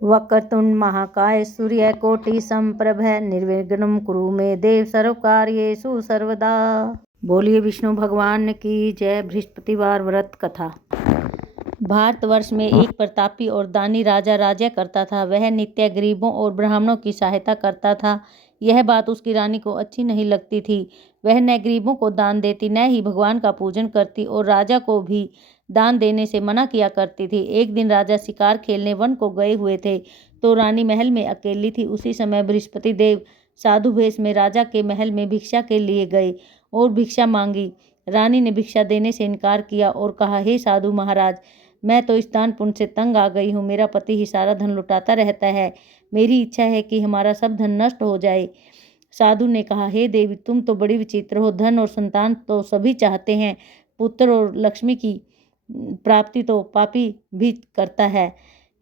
वक्रतुंड महाकाय सूर्यकोटि समप्रभ निर्विघ्नं कुरु मे देव सर्वकार्येषु सर्वदा। बोलिए विष्णु भगवान की जय। बृहस्पतिवार व्रत कथा। भारतवर्ष में एक प्रतापी और दानी राजा राज्य करता था। वह नित्य गरीबों और ब्राह्मणों की सहायता करता था। यह बात उसकी रानी को अच्छी नहीं लगती थी। वह न गरीबों को दान देती, न ही भगवान का पूजन करती और राजा को भी दान देने से मना किया करती थी। एक दिन राजा शिकार खेलने वन को गए हुए थे तो रानी महल में अकेली थी। उसी समय बृहस्पति देव साधु वेश में राजा के महल में भिक्षा के लिए गए और भिक्षा मांगी। रानी ने भिक्षा देने से इनकार किया और कहा, हे साधु महाराज, मैं तो इस दान पुण्य से तंग आ गई हूँ। मेरा पति ही सारा धन लुटाता रहता है। मेरी इच्छा है कि हमारा सब धन नष्ट हो जाए। साधु ने कहा, हे देवी, तुम तो बड़ी विचित्र हो। धन और संतान तो सभी चाहते हैं, पुत्र और लक्ष्मी की प्राप्ति तो पापी भी करता है।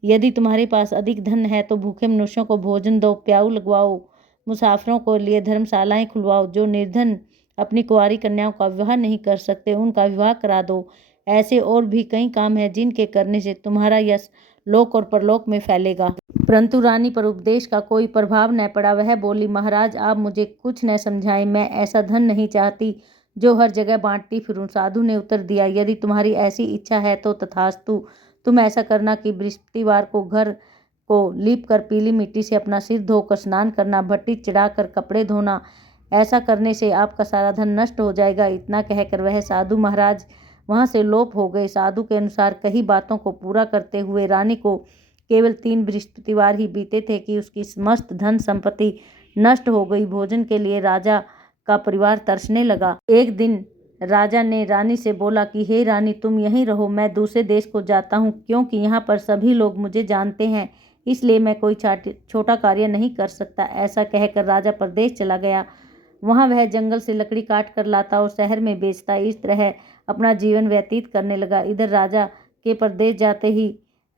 यदि तुम्हारे पास अधिक धन है तो भूखे मनुष्यों को भोजन दो, प्याऊ लगवाओ, मुसाफिरों को लिए धर्मशालाएं खुलवाओ। जो निर्धन अपनी कुंवारी कन्याओं का विवाह नहीं कर सकते, उनका विवाह करा दो। ऐसे और भी कई काम हैं जिनके करने से तुम्हारा यश लोक और परलोक में फैलेगा। परंतु रानी पर उपदेश का कोई प्रभाव न पड़ा। वह बोली, महाराज, आप मुझे कुछ न समझाएं। मैं ऐसा धन नहीं चाहती जो हर जगह बांटती फिरूं। साधु ने उत्तर दिया, यदि तुम्हारी ऐसी इच्छा है तो तथास्तु। तुम ऐसा करना कि बृहस्पतिवार को घर को लीप कर पीली मिट्टी से अपना सिर धोकर स्नान करना, भट्टी चढ़ाकर कपड़े धोना। ऐसा करने से आपका सारा धन नष्ट हो जाएगा। इतना कहकर वह साधु महाराज वहां से लोप हो गए। साधु के अनुसार कई बातों को पूरा करते हुए रानी को केवल 3 बृहस्पतिवार ही बीते थे कि उसकी समस्त धन संपत्ति नष्ट हो गई। भोजन के लिए राजा का परिवार तरसने लगा। एक दिन राजा ने रानी से बोला कि हे रानी, तुम यहीं रहो, मैं दूसरे देश को जाता हूँ, क्योंकि यहाँ पर सभी लोग मुझे जानते हैं, इसलिए मैं कोई छोटा कार्य नहीं कर सकता। ऐसा कहकर राजा परदेश चला गया। वहाँ वह जंगल से लकड़ी काट कर लाता और शहर में बेचता। इस तरह अपना जीवन व्यतीत करने लगा। इधर राजा के परदेश जाते ही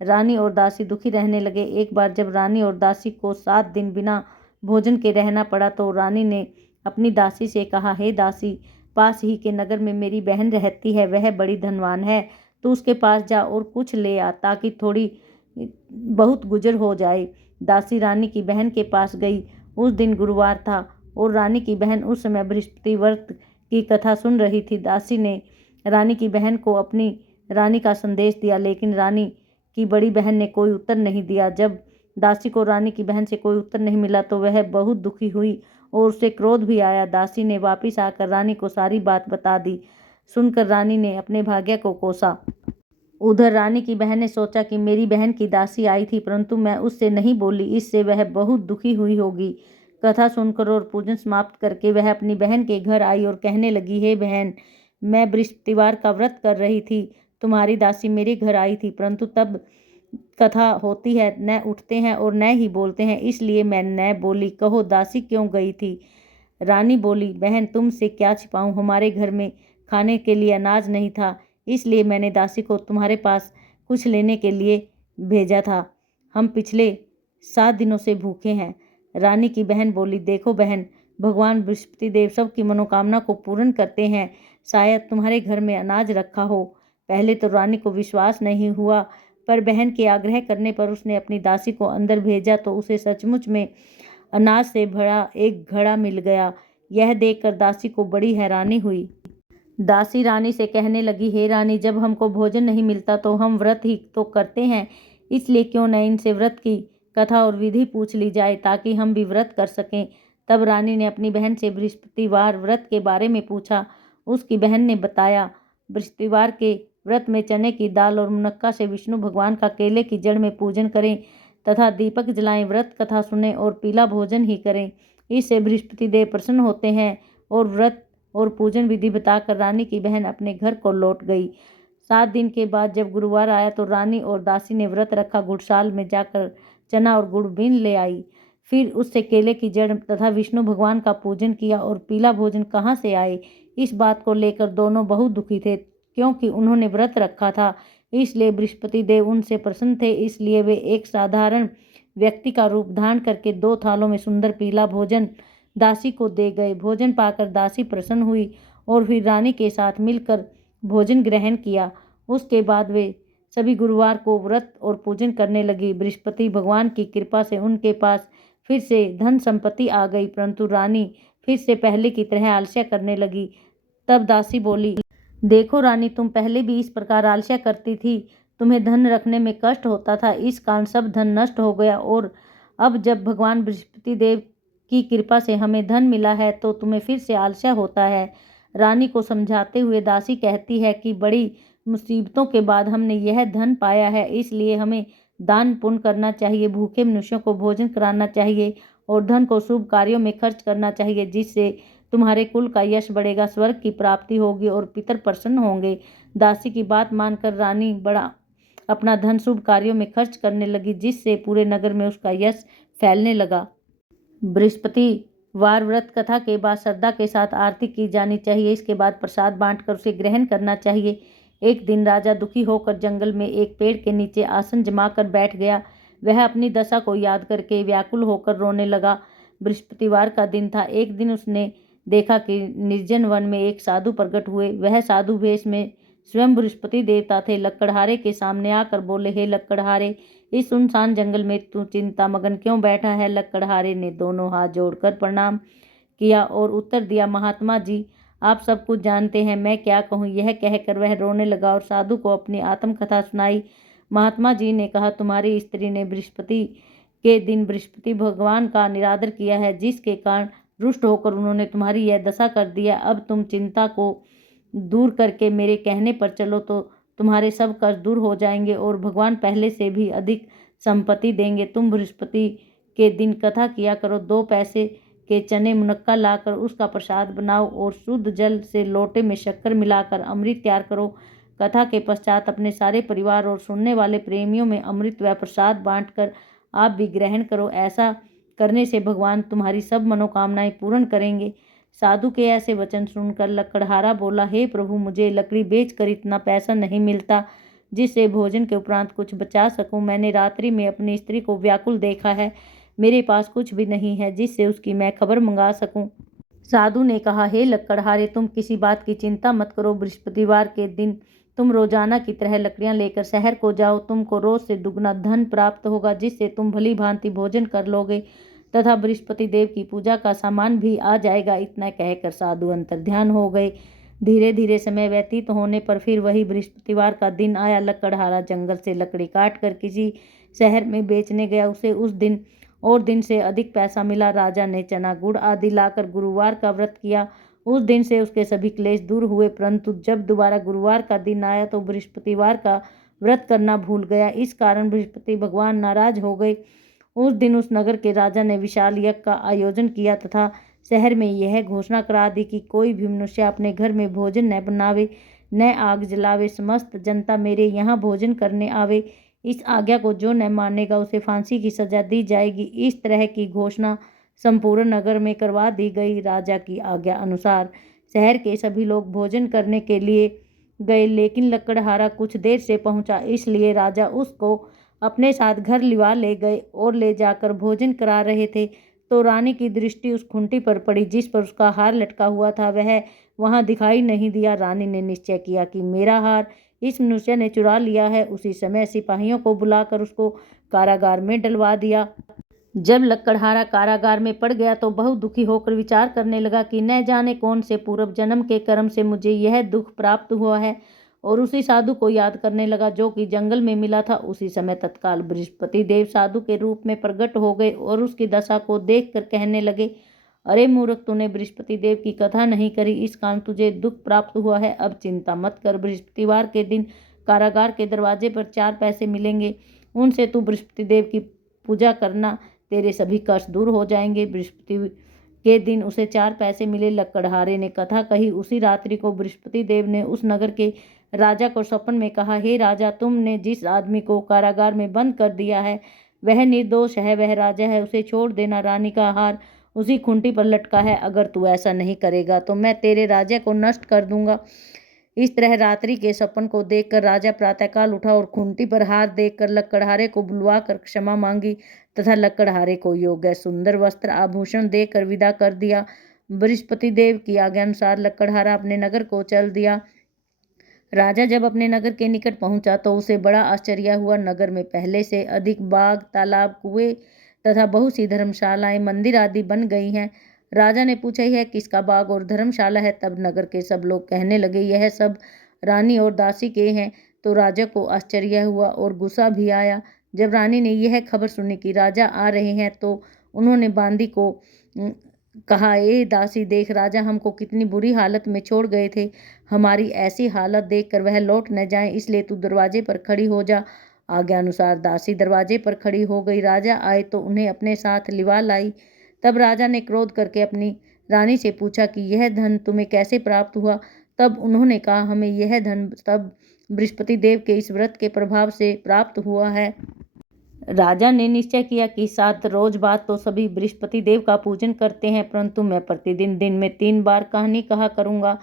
रानी और दासी दुखी रहने लगे। एक बार जब रानी और दासी को 7 दिन बिना भोजन के रहना पड़ा तो रानी ने अपनी दासी से कहा, हे दासी, पास ही के नगर में मेरी बहन रहती है, वह बड़ी धनवान है। तू उसके पास जा और कुछ ले आ ताकि थोड़ी बहुत गुजर हो जाए। दासी रानी की बहन के पास गई। उस दिन गुरुवार था और रानी की बहन उस समय बृहस्पति व्रत की कथा सुन रही थी। दासी ने रानी की बहन को अपनी रानी का संदेश दिया, लेकिन रानी की बड़ी बहन ने कोई उत्तर नहीं दिया। जब दासी को रानी की बहन से कोई उत्तर नहीं मिला तो वह बहुत दुखी हुई और उसे क्रोध भी आया। दासी ने वापिस आकर रानी को सारी बात बता दी। सुनकर रानी ने अपने भाग्य को कोसा। उधर रानी की बहन ने सोचा कि मेरी बहन की दासी आई थी, परंतु मैं उससे नहीं बोली, इससे वह बहुत दुखी हुई होगी। कथा सुनकर और पूजन समाप्त करके वह अपनी बहन के घर आई और कहने लगी, हे बहन, मैं बृहस्पतिवार का व्रत कर रही थी। तुम्हारी दासी मेरे घर आई थी, परंतु तब कथा होती है, न उठते हैं और न ही बोलते हैं, इसलिए मैं न बोली। कहो दासी क्यों गई थी? रानी बोली, बहन, तुमसे क्या छिपाऊं, हमारे घर में खाने के लिए अनाज नहीं था, इसलिए मैंने दासी को तुम्हारे पास कुछ लेने के लिए भेजा था। हम पिछले 7 दिनों से भूखे हैं। रानी की बहन बोली, देखो बहन, भगवान बृहस्पति देव सबकी मनोकामना को पूर्ण करते हैं। शायद तुम्हारे घर में अनाज रखा हो। पहले तो रानी को विश्वास नहीं हुआ, पर बहन के आग्रह करने पर उसने अपनी दासी को अंदर भेजा तो उसे सचमुच में अनाज से भरा एक घड़ा मिल गया। यह देखकर दासी को बड़ी हैरानी हुई। दासी रानी से कहने लगी, हे रानी, जब हमको भोजन नहीं मिलता तो हम व्रत ही तो करते हैं, इसलिए क्यों न इनसे व्रत की कथा और विधि पूछ ली जाए ताकि हम भी व्रत कर सकें। तब रानी ने अपनी बहन से बृहस्पतिवार व्रत के बारे में पूछा। उसकी बहन ने बताया, बृहस्पतिवार के व्रत में चने की दाल और मुनक्का से विष्णु भगवान का केले की जड़ में पूजन करें तथा दीपक जलाएं, व्रत कथा सुने और पीला भोजन ही करें। इससे बृहस्पति देव प्रसन्न होते हैं। और व्रत और पूजन विधि बताकर रानी की बहन अपने घर को लौट गई। 7 दिन के बाद जब गुरुवार आया तो रानी और दासी ने व्रत रखा। गुड़साल में जाकर चना और गुड़ बीन ले आई, फिर उससे केले की जड़ तथा विष्णु भगवान का पूजन किया। और पीला भोजन कहाँ से आए, इस बात को लेकर दोनों बहुत दुखी थे, क्योंकि उन्होंने व्रत रखा था, इसलिए बृहस्पति देव उनसे प्रसन्न थे। इसलिए वे एक साधारण व्यक्ति का रूप धारण करके 2 थालों में सुंदर पीला भोजन दासी को दे गए। भोजन पाकर दासी प्रसन्न हुई और फिर रानी के साथ मिलकर भोजन ग्रहण किया। उसके बाद वे सभी गुरुवार को व्रत और पूजन करने लगी। बृहस्पति भगवान की कृपा से उनके पास फिर से धन संपत्ति आ गई, परंतु रानी फिर से पहले की तरह आलस्य करने लगी। तब दासी बोली, देखो रानी, तुम पहले भी इस प्रकार आलस्य करती थी, तुम्हें धन रखने में कष्ट होता था, इस कारण सब धन नष्ट हो गया, और अब जब भगवान बृहस्पति देव की कृपा से हमें धन मिला है तो तुम्हें फिर से आलस्य होता है। रानी को समझाते हुए दासी कहती है कि बड़ी मुसीबतों के बाद हमने यह धन पाया है, इसलिए हमें दान पुण्य करना चाहिए, भूखे मनुष्यों को भोजन कराना चाहिए और धन को शुभ कार्यों में खर्च करना चाहिए, जिससे तुम्हारे कुल का यश बढ़ेगा, स्वर्ग की प्राप्ति होगी और पितर प्रसन्न होंगे। दासी की बात मानकर रानी बड़ा अपना धन शुभ कार्यों में खर्च करने लगी, जिससे पूरे नगर में उसका यश फैलने लगा। बृहस्पति वार व्रत कथा के बाद श्रद्धा के साथ आरती की जानी चाहिए। इसके बाद प्रसाद बांटकर उसे ग्रहण करना चाहिए। एक दिन राजा दुखी होकर जंगल में एक पेड़ के नीचे आसन जमाकर बैठ गया। वह अपनी दशा को याद करके व्याकुल होकर रोने लगा। बृहस्पतिवार का दिन था। एक दिन उसने देखा कि निर्जन वन में एक साधु प्रकट हुए। वह साधु वेश में स्वयं बृहस्पति देवता थे। लक्कड़हारे के सामने आकर बोले, हे लक्कड़हारे, इस सुनसान जंगल में तू चिंता मगन क्यों बैठा है? लक्कड़हारे ने दोनों हाथ जोड़कर प्रणाम किया और उत्तर दिया, महात्मा जी, आप सब कुछ जानते हैं, मैं क्या कहूँ। यह कहकर वह रोने लगा और साधु को अपनी आत्मकथा सुनाई। महात्मा जी ने कहा, तुम्हारी स्त्री ने बृहस्पति के दिन बृहस्पति भगवान का निरादर किया है, जिसके कारण रुष्ट होकर उन्होंने तुम्हारी यह दशा कर दिया। अब तुम चिंता को दूर करके मेरे कहने पर चलो तो तुम्हारे सब कष्ट दूर हो जाएंगे और भगवान पहले से भी अधिक संपत्ति देंगे। तुम बृहस्पति के दिन कथा किया करो। 2 पैसे के चने मुनक्का लाकर उसका प्रसाद बनाओ और शुद्ध जल से लोटे में शक्कर मिलाकर अमृत तैयार करो। कथा के पश्चात अपने सारे परिवार और सुनने वाले प्रेमियों में अमृत व प्रसाद बांटकर आप भी ग्रहण करो। ऐसा करने से भगवान तुम्हारी सब मनोकामनाएं पूर्ण करेंगे। साधु के ऐसे वचन सुनकर लक्कड़हारा बोला, हे प्रभु, मुझे लकड़ी बेचकर इतना पैसा नहीं मिलता जिससे भोजन के उपरांत कुछ बचा सकूं। मैंने रात्रि में अपनी स्त्री को व्याकुल देखा है। मेरे पास कुछ भी नहीं है जिससे उसकी मैं खबर मंगा सकूं। साधु ने कहा, हे लक्कड़हारे, तुम किसी बात की चिंता मत करो। बृहस्पतिवार के दिन तुम रोजाना की तरह लकड़ियां लेकर शहर को जाओ। तुमको रोज से दुगना धन प्राप्त होगा, जिससे तुम भली भांति भोजन कर लोगे तथा बृहस्पति देव की पूजा का सामान भी आ जाएगा। इतना कहकर साधु अंतर्ध्यान हो गए। धीरे धीरे समय व्यतीत होने पर फिर वही बृहस्पतिवार का दिन आया। लक्कड़हारा जंगल से लकड़ी काट कर किसी शहर में बेचने गया। उसे उस दिन और दिन से अधिक पैसा मिला। राजा ने चना गुड़ आदि लाकर गुरुवार का व्रत किया। उस दिन से उसके सभी क्लेश दूर हुए, परंतु जब दोबारा गुरुवार का दिन आया तो बृहस्पतिवार का व्रत करना भूल गया। इस कारण बृहस्पति भगवान नाराज हो गए। उस दिन उस नगर के राजा ने विशाल यज्ञ का आयोजन किया तथा शहर में यह घोषणा करा दी कि कोई भी मनुष्य अपने घर में भोजन न बनावे, न आग जलावे। समस्त जनता मेरे यहाँ भोजन करने आवे। इस आज्ञा को जो न मानेगा उसे फांसी की सजा दी जाएगी। इस तरह की घोषणा संपूर्ण नगर में करवा दी गई। राजा की आज्ञा अनुसार शहर के सभी लोग भोजन करने के लिए गए, लेकिन लक्कड़हारा कुछ देर से पहुंचा, इसलिए राजा उसको अपने साथ घर लिवा ले गए और ले जाकर भोजन करा रहे थे तो रानी की दृष्टि उस खूंटी पर पड़ी जिस पर उसका हार लटका हुआ था। वह वहां दिखाई नहीं दिया। रानी ने निश्चय किया कि मेरा हार इस मनुष्य ने चुरा लिया है। उसी समय सिपाहियों को बुलाकर उसको कारागार में डलवा दिया। जब लक्कड़हारा कारागार में पड़ गया तो बहुत दुखी होकर विचार करने लगा कि न जाने कौन से पूर्व जन्म के कर्म से मुझे यह दुख प्राप्त हुआ है, और उसी साधु को याद करने लगा जो कि जंगल में मिला था। उसी समय तत्काल बृहस्पति देव साधु के रूप में प्रकट हो गए और उसकी दशा को देखकर कहने लगे, अरे मूर्ख, तूने बृहस्पति देव की कथा नहीं करी, इस कारण तुझे दुख प्राप्त हुआ है। अब चिंता मत कर। बृहस्पतिवार के दिन कारागार के दरवाजे पर 4 पैसे मिलेंगे, उनसे तू बृहस्पति देव की पूजा करना, तेरे सभी कष्ट दूर हो जाएंगे। बृहस्पति के दिन उसे 4 पैसे मिले। लक्कड़हारे ने कथा कही। उसी रात्रि को बृहस्पति देव ने उस नगर के राजा को स्वप्न में कहा, हे राजा, तुमने जिस आदमी को कारागार में बंद कर दिया है वह निर्दोष है, वह राजा है, उसे छोड़ देना। रानी का हार उसी खूंटी पर लटका है। अगर तू ऐसा नहीं करेगा तो मैं तेरे राज्य को नष्ट कर दूंगा। इस तरह रात्रि के सपन को देखकर राजा प्रातःकाल उठा और खूंटी पर हार देखकर लक्कड़हारे को बुलवा कर क्षमा मांगी तथा लक्कड़हारे को योग्य सुंदर वस्त्र आभूषण देकर विदा कर दिया। बृहस्पति देव की आज्ञा अनुसार लक्कड़हारा अपने नगर को चल दिया। राजा जब अपने नगर के निकट पहुंचा तो उसे बड़ा आश्चर्य हुआ। नगर में पहले से अधिक बाग, तालाब, कुएं तथा बहुत सी धर्मशालाएं, मंदिर आदि बन गई हैं। राजा ने पूछा, यह किसका बाग और धर्मशाला है? तब नगर के सब लोग कहने लगे, यह सब रानी और दासी के हैं। तो राजा को आश्चर्य हुआ और गुस्सा भी आया। जब रानी ने यह खबर सुनी कि राजा आ रहे हैं तो उन्होंने बांदी को कहा, ए दासी, देख राजा हमको कितनी बुरी हालत में छोड़ गए थे। हमारी ऐसी हालत देखकर वह लौट न जाए, इसलिए तू दरवाजे पर खड़ी हो जा। आज्ञानुसार दासी दरवाजे पर खड़ी हो गई। राजा आए तो उन्हें अपने साथ लिवा लाई। तब राजा ने क्रोध करके अपनी रानी से पूछा कि यह धन तुम्हें कैसे प्राप्त हुआ? तब उन्होंने कहा, हमें यह धन तब बृहस्पति देव के इस व्रत के प्रभाव से प्राप्त हुआ है। राजा ने निश्चय किया कि 7 रोज बाद तो सभी बृहस्पति देव का पूजन करते हैं, परंतु मैं प्रतिदिन दिन में 3 बार कहानी कहा करूंगा।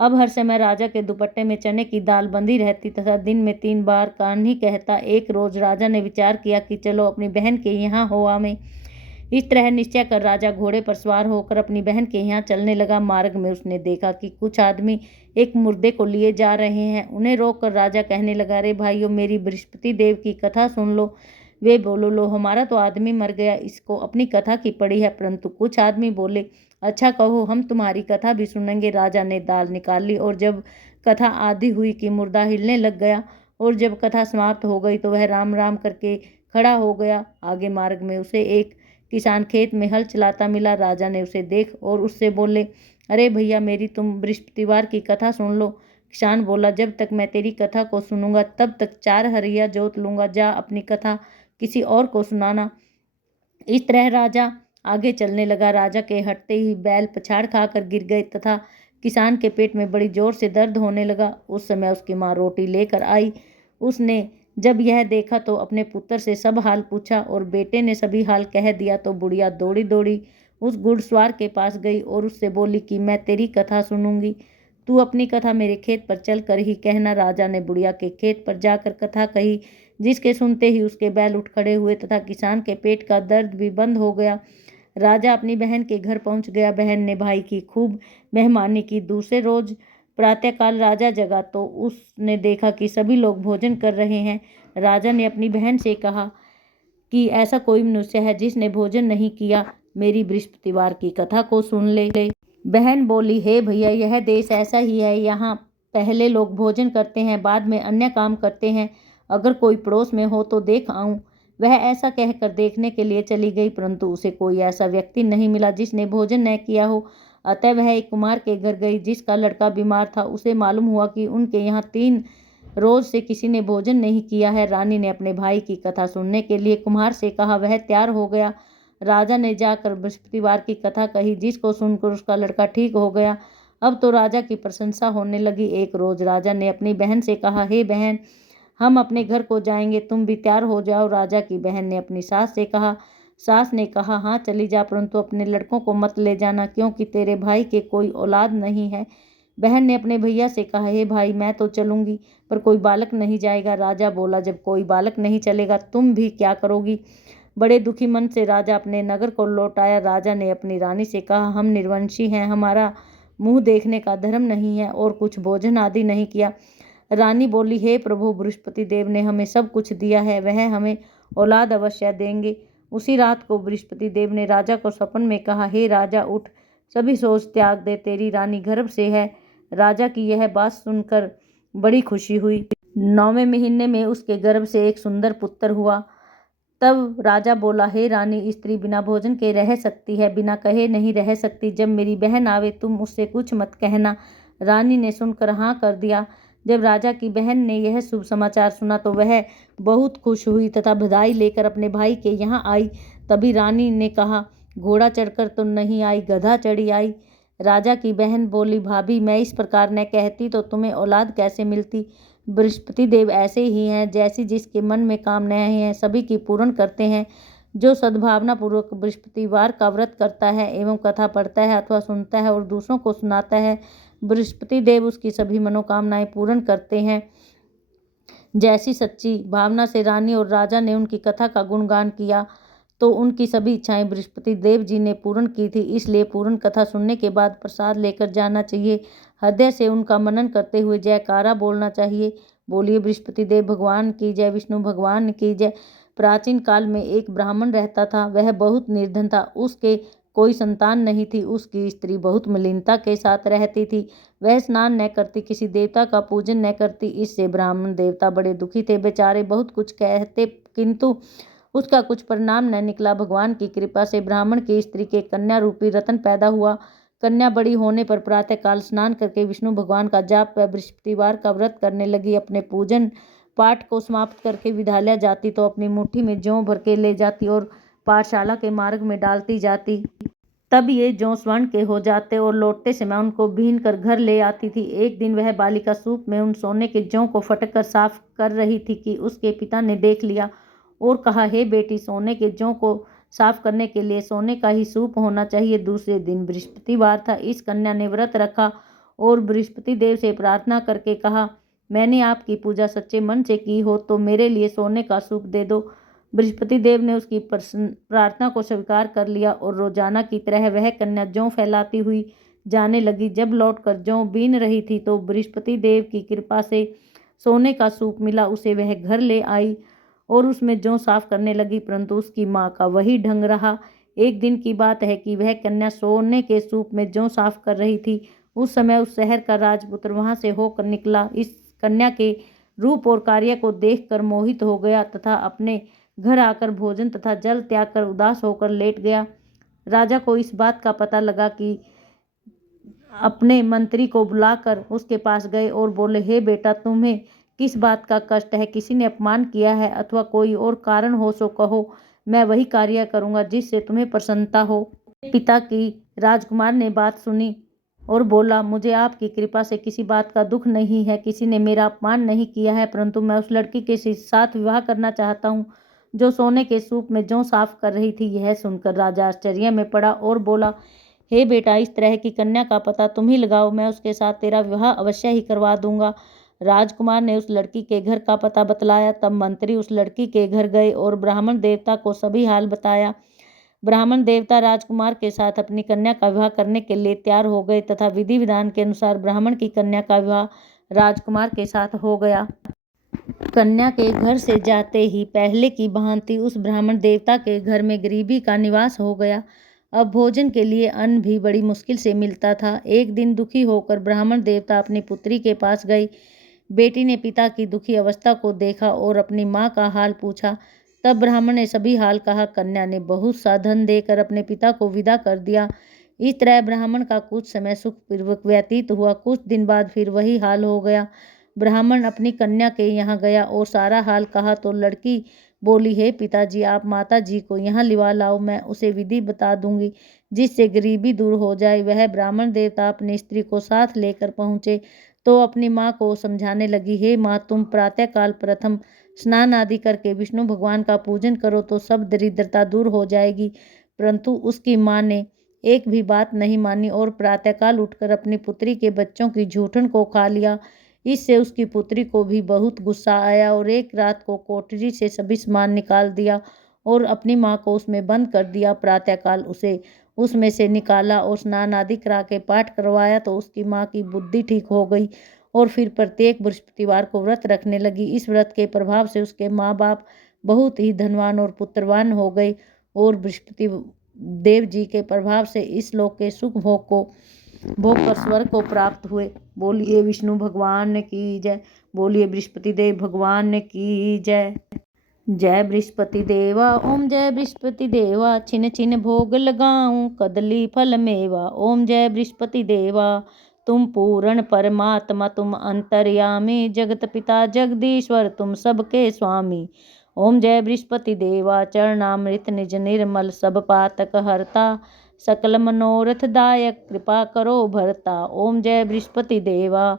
अब हर समय राजा के दुपट्टे में चने की दाल बंधी रहती तथा दिन में 3 बार कहानी कहता। एक रोज राजा ने विचार किया कि चलो अपनी बहन के यहाँ होवा में। इस तरह निश्चय कर राजा घोड़े पर सवार होकर अपनी बहन के यहाँ चलने लगा। मार्ग में उसने देखा कि कुछ आदमी एक मुर्दे को लिए जा रहे हैं। उन्हें रोककर राजा कहने लगा, अरे भाइयों, मेरी बृहस्पति देव की कथा सुन लो। वे बोलो, लो हमारा तो आदमी मर गया, इसको अपनी कथा की पड़ी है। परंतु कुछ आदमी बोले, अच्छा कहो, हम तुम्हारी कथा भी सुनेंगे। राजा ने दाल निकाल ली और जब कथा आधी हुई कि मुर्दा हिलने लग गया और जब कथा समाप्त हो गई तो वह राम राम करके खड़ा हो गया। आगे मार्ग में उसे एक किसान खेत में हल चलाता मिला। राजा ने उसे देख और उससे बोले, अरे भैया, मेरी तुम बृहस्पतिवार की कथा सुन लो। किसान बोला, जब तक मैं तेरी कथा को सुनूंगा तब तक 4 हरिया जोत लूंगा। जा अपनी कथा किसी और को सुनाना। इस तरह राजा आगे चलने लगा। राजा के हटते ही बैल पछाड़ खाकर गिर गए तथा किसान के पेट में बड़ी जोर से दर्द होने लगा। उस समय उसकी माँ रोटी लेकर आई। उसने जब यह देखा तो अपने पुत्र से सब हाल पूछा और बेटे ने सभी हाल कह दिया। तो बुढ़िया दौड़ी दौड़ी उस घुड़सवार के पास गई और उससे बोली कि मैं तेरी कथा सुनूंगी, तू अपनी कथा मेरे खेत पर चल कर ही कहना। राजा ने बुढ़िया के खेत पर जाकर कथा कही, जिसके सुनते ही उसके बैल उठ खड़े हुए तथा किसान के पेट का दर्द भी बंद हो गया। राजा अपनी बहन के घर पहुंच गया। बहन ने भाई की खूब मेहमानी की। दूसरे रोज प्रातःकाल राजा जगा तो उसने देखा कि सभी लोग भोजन कर रहे हैं। राजा ने अपनी बहन से कहा कि ऐसा कोई मनुष्य है जिसने भोजन नहीं किया, मेरी बृहस्पतिवार की कथा को सुन ले। बहन बोली, हे भैया, यह देश ऐसा ही है, यहाँ पहले लोग भोजन करते हैं, बाद में अन्य काम करते हैं। अगर कोई पड़ोस में हो तो देख आऊं। वह ऐसा कहकर देखने के लिए चली गई, परंतु उसे कोई ऐसा व्यक्ति नहीं मिला जिसने भोजन न किया हो। अतः वह एक कुम्हार के घर गई जिसका लड़का बीमार था। उसे मालूम हुआ कि उनके यहाँ 3 रोज से किसी ने भोजन नहीं किया है। रानी ने अपने भाई की कथा सुनने के लिए कुम्हार से कहा। वह तैयार हो गया। राजा ने जाकर बृहस्पतिवार की कथा कही, जिसको सुनकर उसका लड़का ठीक हो गया। अब तो राजा की प्रशंसा होने लगी। एक रोज राजा ने अपनी बहन से कहा, हे बहन, हम अपने घर को जाएंगे, तुम भी तैयार हो जाओ। राजा की बहन ने अपनी सास से कहा। सास ने कहा, हाँ चली जा, परंतु अपने लड़कों को मत ले जाना, क्योंकि तेरे भाई के कोई औलाद नहीं है। बहन ने अपने भैया से कहा, हे भाई, मैं तो चलूंगी, पर कोई बालक नहीं जाएगा। राजा बोला, जब कोई बालक नहीं चलेगा तुम भी क्या करोगी? बड़े दुखी मन से राजा अपने नगर को लौट आया। राजा ने अपनी रानी से कहा, हम निर्वंशी हैं, हमारा मुंह देखने का धर्म नहीं है और कुछ भोजन आदि नहीं किया। रानी बोली, हे प्रभु, बृहस्पति देव ने हमें सब कुछ दिया है, वह हमें औलाद अवश्य देंगे। उसी रात को बृहस्पति देव ने राजा को स्वप्न में कहा, हे राजा, उठ, सभी सोच त्याग दे, तेरी रानी गर्भ से है। राजा की यह बात सुनकर बड़ी खुशी हुई। 9वें महीने में उसके गर्भ से एक सुंदर पुत्र हुआ। तब राजा बोला, हे रानी, स्त्री बिना भोजन के रह सकती है, बिना कहे नहीं रह सकती। जब मेरी बहन आवे तुम उससे कुछ मत कहना। रानी ने सुनकर हाँ कर दिया। जब राजा की बहन ने यह शुभ समाचार सुना तो वह बहुत खुश हुई तथा बधाई लेकर अपने भाई के यहाँ आई। तभी रानी ने कहा, घोड़ा चढ़कर तो नहीं आई, गधा चढ़ी आई। राजा की बहन बोली, भाभी, मैं इस प्रकार न कहती तो तुम्हें औलाद कैसे मिलती? बृहस्पति देव ऐसे ही हैं, जैसी जिसके मन में कामनाएं हैं सभी की पूर्ण करते हैं। जो सद्भावना पूर्वक बृहस्पतिवार का व्रत करता है एवं कथा पढ़ता है अथवा सुनता है और दूसरों को सुनाता है, बृहस्पति देव उसकी सभी मनोकामनाएं पूर्ण करते हैं। जैसी सच्ची भावना से रानी और राजा ने उनकी कथा का गुणगान किया तो उनकी सभी इच्छाएं बृहस्पति देव जी ने पूर्ण की थी। इसलिए पूर्ण कथा सुनने के बाद प्रसाद लेकर जाना चाहिए। हृदय से उनका मनन करते हुए जयकारा बोलना चाहिए। बोलिए बृहस्पति देव भगवान की जय, विष्णु भगवान की जय। प्राचीन काल में एक ब्राह्मण रहता था। वह बहुत निर्धन था। उसके कोई संतान नहीं थी। उसकी स्त्री बहुत मलिनता के साथ रहती थी। वह स्नान न करती, किसी देवता का पूजन न करती। इससे ब्राह्मण देवता बड़े दुखी थे। बेचारे बहुत कुछ कहते किंतु उसका कुछ परिणाम न निकला। भगवान की कृपा से ब्राह्मण की स्त्री के कन्या रूपी रतन पैदा हुआ। कन्या बड़ी होने पर प्रातःकाल स्नान करके विष्णु भगवान का जाप व बृहस्पतिवार का व्रत करने लगी। अपने पूजन पाठ को समाप्त करके विद्यालय जाती तो अपनी मुट्ठी में जौ भर के ले जाती और पाठशाला के मार्ग में डालती जाती। तब ये जौ स्वर्ण के हो जाते और लौटते समय उनको बीन कर घर ले आती थी। एक दिन वह बालिका सूप में उन सोने के जौ को फटक कर साफ कर रही थी कि उसके पिता ने देख लिया और कहा, हे बेटी, सोने के जौ को साफ करने के लिए सोने का ही सूप होना चाहिए। दूसरे दिन बृहस्पतिवार था। इस कन्या ने व्रत रखा और बृहस्पति देव से प्रार्थना करके कहा, मैंने आपकी पूजा सच्चे मन से की हो तो मेरे लिए सोने का सूप दे दो। बृहस्पति देव ने उसकी प्रार्थना को स्वीकार कर लिया और रोजाना की तरह वह कन्या जौ फैलाती हुई जाने लगी। जब लौटकर जौ बीन रही थी तो बृहस्पति देव की कृपा से सोने का सूप मिला। उसे वह घर ले आई और उसमें जौ साफ करने लगी, परंतु उसकी माँ का वही ढंग रहा। एक दिन की बात है कि वह कन्या सोने के सूप में जौ साफ कर रही थी। उस समय उस शहर का राजपुत्र वहां से होकर निकला। इस कन्या के रूप और कार्य को देखकर मोहित हो गया तथा अपने घर आकर भोजन तथा जल त्याग कर उदास होकर लेट गया। राजा को इस बात का पता लगा कि अपने मंत्री को बुलाकर उसके पास गए और बोले, हे बेटा, तुम्हें किस बात का कष्ट है? किसी ने अपमान किया है अथवा कोई और कारण हो सो कहो, मैं वही कार्य करूंगा जिससे तुम्हें प्रसन्नता हो। पिता की राजकुमार ने बात सुनी और बोला, मुझे आपकी कृपा से किसी बात का दुख नहीं है। किसी ने मेरा अपमान नहीं किया है, परंतु मैं उस लड़की के साथ विवाह करना चाहता हूँ जो सोने के सूप में जौ साफ कर रही थी। यह सुनकर राजा आश्चर्य में पड़ा और बोला, हे बेटा, इस तरह की कन्या का पता तुम ही लगाओ, मैं उसके साथ तेरा विवाह अवश्य ही करवा दूंगा। राजकुमार ने उस लड़की के घर का पता बतलाया। तब मंत्री उस लड़की के घर गए और ब्राह्मण देवता को सभी हाल बताया। ब्राह्मण देवता राजकुमार के साथ अपनी कन्या का विवाह करने के लिए तैयार हो गए तथा विधि विधान के अनुसार ब्राह्मण की कन्या का विवाह राजकुमार के साथ हो गया। कन्या के घर से जाते ही पहले की भांति उस ब्राह्मण देवता के घर में गरीबी का निवास हो गया। अब भोजन के लिए अन्न भी बड़ी मुश्किल से मिलता था। एक दिन दुखी होकर ब्राह्मण देवता अपनी पुत्री के पास गई। बेटी ने पिता की दुखी अवस्था को देखा और अपनी माँ का हाल पूछा। तब ब्राह्मण ने सभी हाल कहा। कन्या ने बहुत सा धन देकर अपने पिता को विदा कर दिया। इस तरह ब्राह्मण का कुछ समय सुखपूर्वक व्यतीत हुआ। कुछ दिन बाद फिर वही हाल हो गया। ब्राह्मण अपनी कन्या के यहाँ गया और सारा हाल कहा तो लड़की बोली, हे पिताजी, आप माता जी को यहाँ लिवा लाओ, मैं उसे विधि बता दूंगी जिससे गरीबी दूर हो जाए। वह ब्राह्मण देवता अपनी स्त्री को साथ लेकर पहुँचे तो अपनी माँ को समझाने लगी, हे माँ, तुम प्रातःकाल प्रथम स्नान आदि करके विष्णु भगवान का पूजन करो तो सब दरिद्रता दूर हो जाएगी। परंतु उसकी माँ ने एक भी बात नहीं मानी और प्रातःकाल उठकर अपनी पुत्री के बच्चों की जूठन को खा लिया। इससे उसकी पुत्री को भी बहुत गुस्सा आया और एक रात को कोठरी से सभी सामान निकाल दिया और अपनी माँ को उसमें बंद कर दिया। प्रातःकाल उसे उसमें से निकाला और स्नान आदि करा के पाठ करवाया तो उसकी माँ की बुद्धि ठीक हो गई और फिर प्रत्येक बृहस्पतिवार को व्रत रखने लगी। इस व्रत के प्रभाव से उसके माँ बाप बहुत ही धनवान और पुत्रवान हो गए और बृहस्पति देव जी के प्रभाव से इस लोक के सुख भोग कर स्वर्ग को प्राप्त हुए। बोलिए विष्णु भगवान की जय। बोलिए बृहस्पति देव भगवान की जय। जय बृहस्पति देवा, ओम जय बृहस्पति देवा, छिन छिन भोग लगाऊं कदली फल मेवा। ओम जय बृहस्पति देवा, तुम पूर्ण परमात्मा, तुम अंतर्यामी, जगत पिता जगदीश्वर, तुम सबके स्वामी। ओम जय बृहस्पति देवा, चरणामृत निज निर्मल, सब पातक हरता, सकल मनोरथ दायक, कृपा करो भरता। ओम जय बृहस्पति देवा,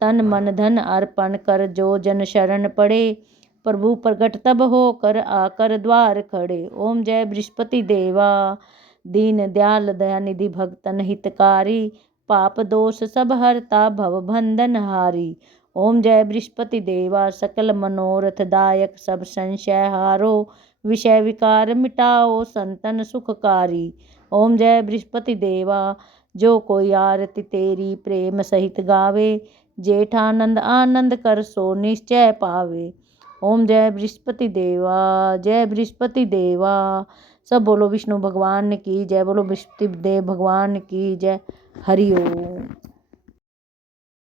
तन मन धन अर्पण कर जो जन शरण पड़े, प्रभु प्रगट तब होकर आकर द्वार खड़े। ओम जय बृहस्पति देवा, दीन दयाल दयानिधि भक्तन हितकारी, पाप दोष सब हरता भव बंधन हारी। ओम जय बृहस्पति देवा, सकल मनोरथ दायक, सब संशय हारो, विषय विकार मिटाओ संतन सुखकारी। ओम जय बृहस्पति देवा। जो कोई आरती तेरी प्रेम सहित गावे, जेठानंद आनंद कर सो निश्चय पावे। ओम जय बृहस्पति देवा, जय बृहस्पति देवा। सब बोलो विष्णु भगवान की जय, बोलो बृहस्पति देव भगवान की जय। हरि ओम।